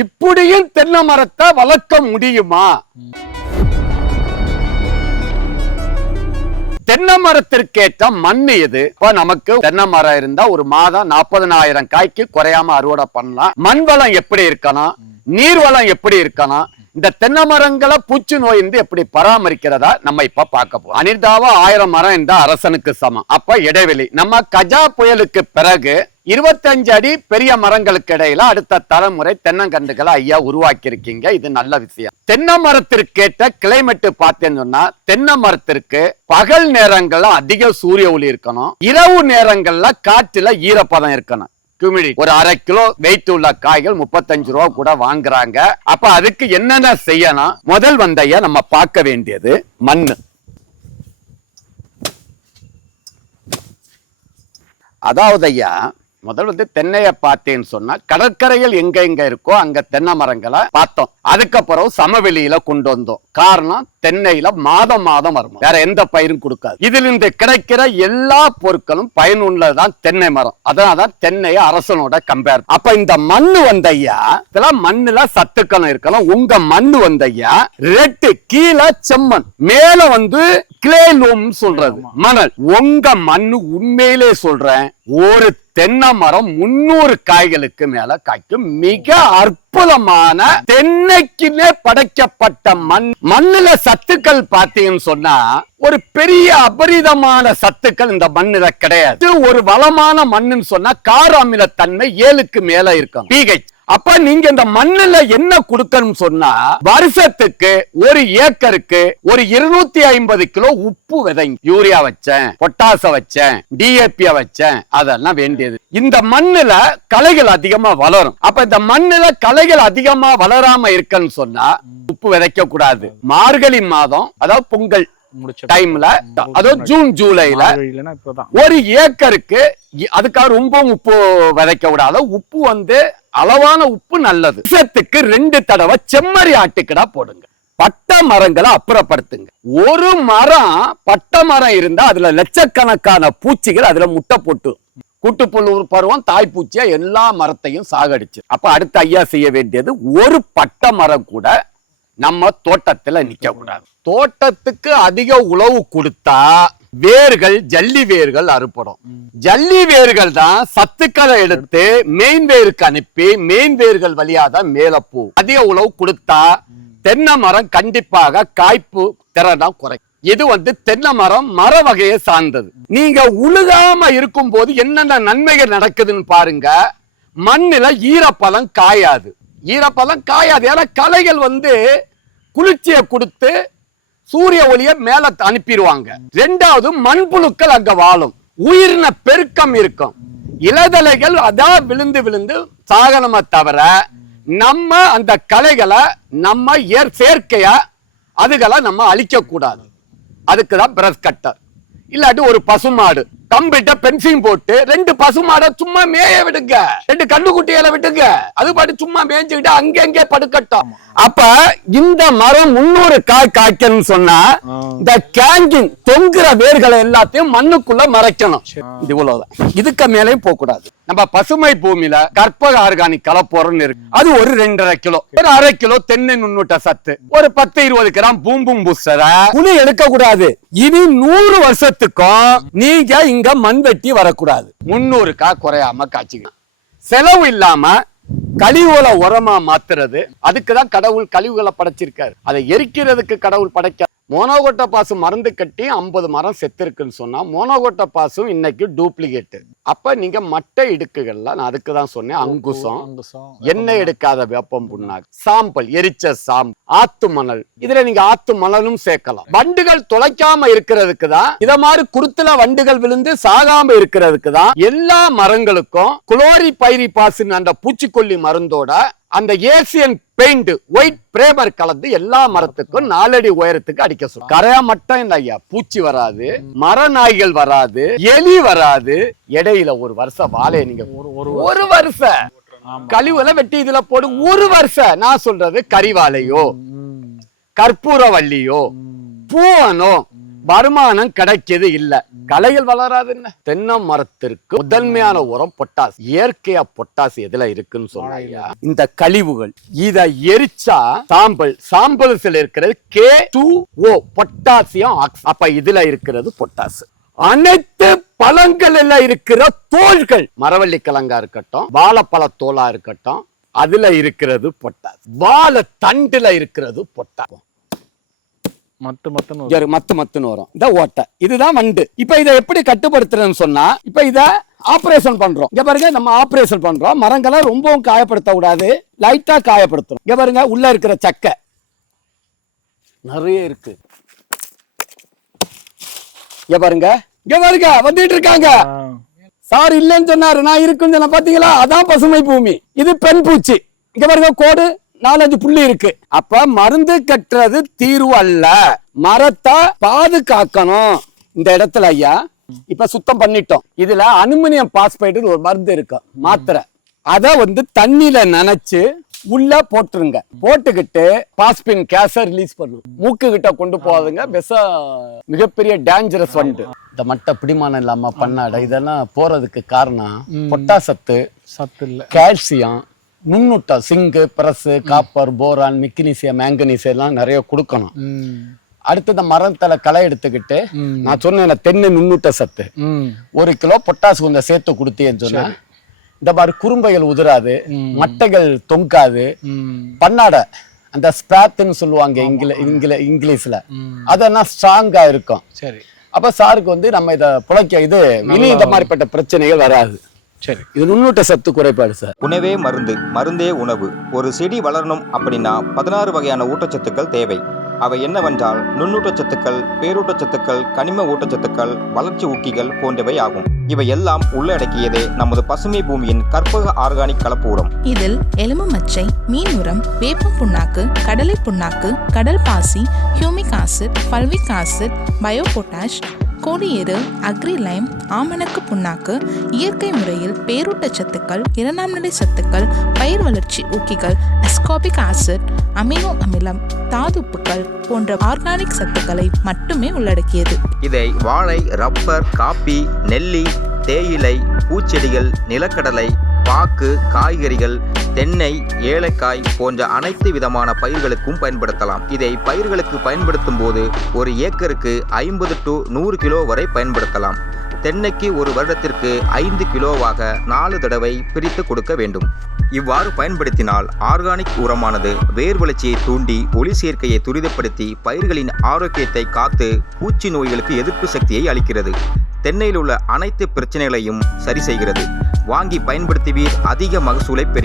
இப்படியும் தென்னை மரத்தை வளர்க்க முடியுமா? தென்னை மரத்திற்கேற்ற மண் எது? இப்ப நமக்கு தென்னை மரம் இருந்தா ஒரு மாதம் 40,000 காய்க்கு குறையாம அறுவடை பண்ணலாம். மண் வளம் எப்படி இருக்கணும், நீர் வளம் எப்படி இருக்கணும், இந்த தென்னை மரங்களை பூச்சி நோய் இருந்து எப்படி பராமரிக்கிறதா நம்ம இப்ப பார்க்க போறோம். அனிதாவா 1000 மரம் இருந்தா அரசனுக்கு சமம். அப்ப இடைவெளி நம்ம கஜா புயலுக்கு பிறகு 25 அடி பெரிய மரங்களுக்கு இடையில அடுத்த தலைமுறை தென்னங்கண்டுகளை ஐயா உருவாக்கி இருக்கீங்க. இது நல்ல விஷயம். தென்னை மரத்திற்கேற்ற கிளைமேட் பார்த்தேன்னு சொன்னா தென்னை மரத்திற்கு பகல் நேரங்கள்ல அதிக சூரிய ஒளி இருக்கணும், இரவு நேரங்கள்ல காற்றுல ஈரப்பதம் இருக்கணும். ஒரு 1/2 கிலோ வெயிட் உள்ள காய்கள் 35 ரூபா கூட வாங்குறாங்க. அப்ப அதுக்கு என்னென்ன செய்யணும்? முதல் வந்தையா நம்ம பார்க்க வேண்டியது மண்ணு. அதாவது ஐயா முதல் தென்னைய பார்த்தேன்னு சொன்னா கடற்கரையில் எங்க எங்க இருக்கோ அங்க தென்னை மரங்களை பார்த்தோம். அதுக்கப்புறம் சமவெளியில கொண்டு வந்தோம். காரணம் தென்னையில மாதம் வரும், வேற எந்த பயிரும் கொடுக்காது. இதுல இருந்து கிடைக்கிற எல்லா பொருட்களும் பயனுள்ளதான் தென்னை மரம். அதனாலதான் தென்னைய அரசனோட கம்பேர். அப்ப இந்த மண்ணு வந்தையா இதெல்லாம் மண்ணுல சத்துக்களும் இருக்கணும். உங்க மண்ணு வந்தையா ரெட்டு கீழே செம்மண், மேல கிளே லூம் சொல்றது மணல். உங்க மண்ணு உண்மையிலே சொல்றேன் ஒரு தென்னை மரம் 300 காய்களுக்கு மேல காய்க்கும். மிக அற்புதமான தென்னைக்குன்னே படைக்கப்பட்ட மண். மண்ணுல சத்துக்கள் பார்த்தீங்கன்னு சொன்னா ஒரு பெரிய அபரிதமான சத்துக்கள் இந்த மண்ணுல கிடையாது. ஒரு வளமான மண்ணுன்னு சொன்னா கார அமில தன்மை 7க்கு மேல இருக்கும் pH. அப்ப நீங்க இந்த மண்ணுல என்ன கொடுக்கணும் சொன்னா வருஷத்துக்கு ஒரு ஏக்கருக்கு ஒரு 250 கிலோ உப்பு விதைங்க. யூரியா வச்சேன், பொட்டாச வச்சேன், DAP வச்சேன், அதெல்லாம் வேண்டியது. இந்த மண்ணுல களைகள் அதிகமா வளரும். அப்ப இந்த மண்ணுல களைகள் அதிகமா வளராம இருக்குன்னு சொன்னா உப்பு விதைக்க கூடாது. மார்கழி மாதம் அதாவது பொங்கல் டைம்ல, அதாவது ஜூன் ஜூலைல ஒரு ஏக்கருக்கு அதுக்காக ரொம்ப உப்பு விதைக்க கூடாது. உப்பு அளவான உப்பு நல்லது. வருஷத்துக்கு 2 தடவை செம்மறி ஆட்டுக்கடா போடுங்க. பட்டை மரங்களை அப்புறப்படுத்துங்க. ஒரு மரம் பட்டை மரம் இருந்தா அதுல லட்சக்கணக்கான பூச்சிகள் அதுல முட்டை போட்டு கூட்டுப்புழு பருவம் தாய்ப்பூச்சியா எல்லா மரத்தையும் சாகடிச்சு. அப்ப அடுத்த ஐயா செய்ய வேண்டியது ஒரு பட்டை மரம் கூட நம்ம தோட்டத்துல நிக்க கூடாது. தோட்டத்துக்கு அதிக உழவு கொடுத்தா வேர்கள் ஜல்லி வேர்கள் அறுப்படும். ஜல்லி வேர்கள் தான் சத்துக்களை எடுத்து மெயின் வேருக்கு அனுப்பி மெயின் வேர்கள் வழியா தான் மேல போகும். அதிக உழவு கொடுத்தா தென்னை மரம் கண்டிப்பாக காய்ப்பு திறன் குறைக்கும். இது தென்னை மரம் மர வகையை சார்ந்தது. நீங்க உழுகாம இருக்கும் போது என்னென்ன நன்மைகள் நடக்குதுன்னு பாருங்க. மண்ணுல ஈரப்பதம் காயாது. ஏன்னா களைகள் குளிர்ச்சியை கொடுத்து சூரிய ஒளியை மேல அனுப்பிடுவாங்க. 2வது மண்புழுக்கள் அங்க வாழும், உயிரின பெருக்கம் இருக்கும். இலைதலைகள் அதான் விழுந்து சாகனமா தவிர நம்ம அந்த களைகளை நம்ம செயற்கையா அதுகளை நம்ம அழிக்க கூடாது. அதுக்குதான் பிரஷ் கட்டர். இல்லாட்டி ஒரு பசுமாடு கம்பிட்ட பென்சிங் போட்டு 2 பசுமாட சும்மா மேய விடுங்க, 2 கண்ணுக்குட்டிகளை விட்டுங்க, அது பாட்டு சும்மா மேய்ஞ்சுக்கிட்டு அங்கே படுக்கட்டும். அப்ப இந்த மரம் 300 காய் காய்க்கணும்னு சொன்னா இந்த கேங்கிங் தொங்குற வேர்களை எல்லாத்தையும் மண்ணுக்குள்ள மறைக்கணும். இது இவ்வளவுதான், இதுக்கு மேலேயும் போக கூடாது. நம்ம பசுமை பூமியில கற்பக ஆர்கானிக் கலப்போறன்னு இருக்கு. அது ஒரு 2.5 கிலோ, ஒரு 1/2 கிலோ தென்னை நுண்ணூட்ட சத்து, ஒரு 10-20 கிராம் பூம்பும் பூஸ்டரை புளி எடுக்க கூடாது. இனி 100 வருஷத்துக்கும் நீங்க இங்க மண் வெட்டி வரக்கூடாது. 300 காய் குறையாம காய்ச்சிக்கலாம். செலவு இல்லாம கழிவுகளை உரமா மாத்துறது. அதுக்குதான் கடவுள் கழிவுகளை படைச்சிருக்காரு. அதை எரிக்கிறதுக்கு கடவுள் படைக்க. மோனோகோட்ட பாசு மருந்து கட்டி 50 மரம் செத்து இருக்குன்னு சொன்னா மோனோகோட்ட பாசும் இன்னைக்கு டூப்ளிகேட். அப்ப நீங்க மட்டை இடுக்குகள்ல நான் அதுக்குதான் சொன்னேன். அங்குசம், எண்ணெய் எடுக்காத வேப்பம் புண்ணாக்கு, சாம்பல், எரிச்ச சாம்பல், ஆத்து மணல். இதுல நீங்க ஆத்து மணலும் சேர்க்கலாம். வண்டுகள் தொலைக்காம இருக்கிறதுக்கு தான், இத மாதிரி குருத்துல வண்டுகள் விழுந்து சாகாம இருக்கிறதுக்கு தான் எல்லா மரங்களுக்கும் குளோரி பைரி பாசுன்னு அந்த பூச்சிக்கொல்லி மருந்தோட அந்த ஏசியன் பெயிண்ட் ஒயிட் பிரேமர் கலந்து எல்லா மரத்துக்கும் 4 அடி உயரத்துக்கு அடிக்க சொல்லும். கரையா மட்டும் இல்ல ஐயா, பூச்சி வராது, மர நாய்கள் வராது, எலி வராது. இடையில ஒரு வருஷம் வாழையை நீங்க ஒரு வருஷம் கழிவுல வெட்டி இதுல போடு. ஒரு வருஷம் நான் சொல்றது கறிவாழையோ கற்பூரவல்லியோ பூவனோ வருமானம் கிடைச்சது இல்ல, களைகள் வளராதுன்னு. தென்னை மரத்திற்கு முதன்மையான உரம் பொட்டாஸ். இயற்கையா பொட்டாஸ் எதுல இருக்குன்னு சொன்னா இந்த கழிவுகள். இத எரிச்சா சாம்பல் இருக்கிறது K2O, பொட்டாசியம் ஆக்சைடு. அப்ப இதுல இருக்கிறது பொட்டாஸ். அனைத்து பழங்கள்ல இருக்கிற தோள்கள், மரவள்ளி கிழங்கா இருக்கட்டும், வாழைப்பழ தோலா இருக்கட்டும், அதுல இருக்கிறது பொட்டாஸ். வாழை தண்டுல இருக்கிறது பொட்டாஸ். மத்து வரும். இந்த ஓட்டை இதுதான் வண்டு. இப்ப இதை எப்படி கட்டுப்படுத்துறதுன்னு சொன்னா, இப்ப இத ஆபரேஷன் பண்றோம். இங்க பாருங்க, நம்ம ஆபரேஷன் பண்றோம். மரங்களை ரொம்பவும் காயப்படுத்த கூடாது, லைட்டா காயப்படுத்துறோம். இங்க பாருங்க, உள்ள இருக்கிற சக்கை நிறைய இருக்கு. இங்க பாருங்க வந்துட்டு இருக்காங்க. சார் இல்லைன்னு சொன்னாரு, நான் இருக்குன்னு சொன்ன பாத்தீங்களா? அதான் பசுமை பூமி. இது பெண் பூச்சி. இங்க பாருங்க, கோடு 4-5 புள்ளி இருக்கு. அப்ப மருந்து கட்டுறது தீர்வு அல்ல, மரத்தை பாதுகாக்கணும். இந்த இடத்துல ஐயா இப்ப சுத்தம் பண்ணிட்டோம். இதுல அலுமினியம் பாஸ்பேட் ஒரு மருந்து இருக்கு, மாத்திரை. அத தண்ணியில நனைச்சு உள்ள போட்டுருங்க. போட்டுக்கிட்டு பாஸ்பின் கேஸ ரிலீஸ் பண்ணும். மூக்கு கிட்ட கொண்டு போகாதுங்க, மிகப்பெரிய டேஞ்சரஸ் வண்டு. இந்த மட்டை பிடிமானம் இல்லாம பண்ணாட இதெல்லாம் போறதுக்கு காரணம் பொட்டாசத்து இல்ல, கால்சியம், நுண்ணூட்டம், சிங்கு, பிரசு, காப்பர், போரான், மெக்னீசியம், மேங்கனீசியம் எல்லாம் நிறைய கொடுக்கணும். அடுத்து இந்த மரத்துல களை எடுத்துக்கிட்டு நான் சொன்ன தென்னை நுண்ணூட்ட சத்து 1 கிலோ பொட்டாசு கொஞ்சம் சேர்த்து கொடுத்தேன்னு சொன்னா இந்த மாதிரி குறும்பைகள் உதிராது, மட்டைகள் தொங்காது. பண்ணாட அந்த ஸ்பிராத்னு சொல்லுவாங்க இங்கிலீஷ்ல, அதெல்லாம் ஸ்ட்ராங்கா இருக்கும். சரி, அப்ப சாருக்கு நம்ம இத புழைக்க இனி இந்த மாதிரிப்பட்ட பிரச்சனைகள் வராது. சரி, இது நுண்ணூட்ட சத்து குறைபாடு சார். உணவே மருந்து, மருந்தே உணவு. ஒரு செடி வளரணும் அப்படின்னா 16 வகையான ஊட்டச்சத்துக்கள் தேவை. அவை என்னவென்றால் நுண்ணூட்டச்சத்துக்கள், பேரூட்டச்சத்துக்கள், கனிம ஊட்டச்சத்துக்கள், வளர்ச்சி ஊக்கிகள் போன்றவை ஆகும். இவை எல்லாம் உள்ளடக்கியதே நமது பசுமை பூமியின் கற்பக ஆர்கானிக் கலப்பு உரம். இதில் எலும்பு மச்சை, மீன் உரம், வேப்பம் புண்ணாக்கு, கடலை புண்ணாக்கு, கடல் பாசி, humic acid, fulvic acid, bio potash, கோடியேறு, அக்ரிலைம், ஆமணக்கு புண்ணாக்கு, இயற்கை முறையில் பேரூட்டச்சத்துக்கள், 2ஆம் நிலை சத்துக்கள், பயிர் வளர்ச்சி ஊக்கிகள், அஸ்கார்பிக் ஆசிட், அமினோ அமிலம், தாதுப்புக்கள் போன்ற ஆர்கானிக் சத்துக்களை மட்டுமே உள்ளடக்கியது. இதை வாழை, ரப்பர், காப்பி, நெல்லி, தேயிலை, பூச்செடிகள், நிலக்கடலை, பாக்கு, காய்கறிகள், தென்னை, ஏலக்காய் போன்ற அனைத்து விதமான பயிர்களுக்கும் பயன்படுத்தலாம். இதை பயிர்களுக்கு பயன்படுத்தும் போது 1 ஏக்கருக்கு 50 to 100 கிலோ வரை பயன்படுத்தலாம். தென்னைக்கு 1 வருடத்திற்கு 5 கிலோவாக 4 தடவை பிரித்து கொடுக்க வேண்டும். இவ்வாறு பயன்படுத்தினால் ஆர்கானிக் உரமானது வேர் வளர்ச்சியை தூண்டி ஒளி சேர்க்கையை துரிதப்படுத்தி பயிர்களின் ஆரோக்கியத்தை காத்து பூச்சி நோய்களுக்கு எதிர்ப்பு சக்தியை அளிக்கிறது. தென்னையில் உள்ள அனைத்து பிரச்சனைகளையும் சரி செய்கிறது. வாங்கி பயன்படுத்துவீர், அதிக மகசூலை பெறுவீர்.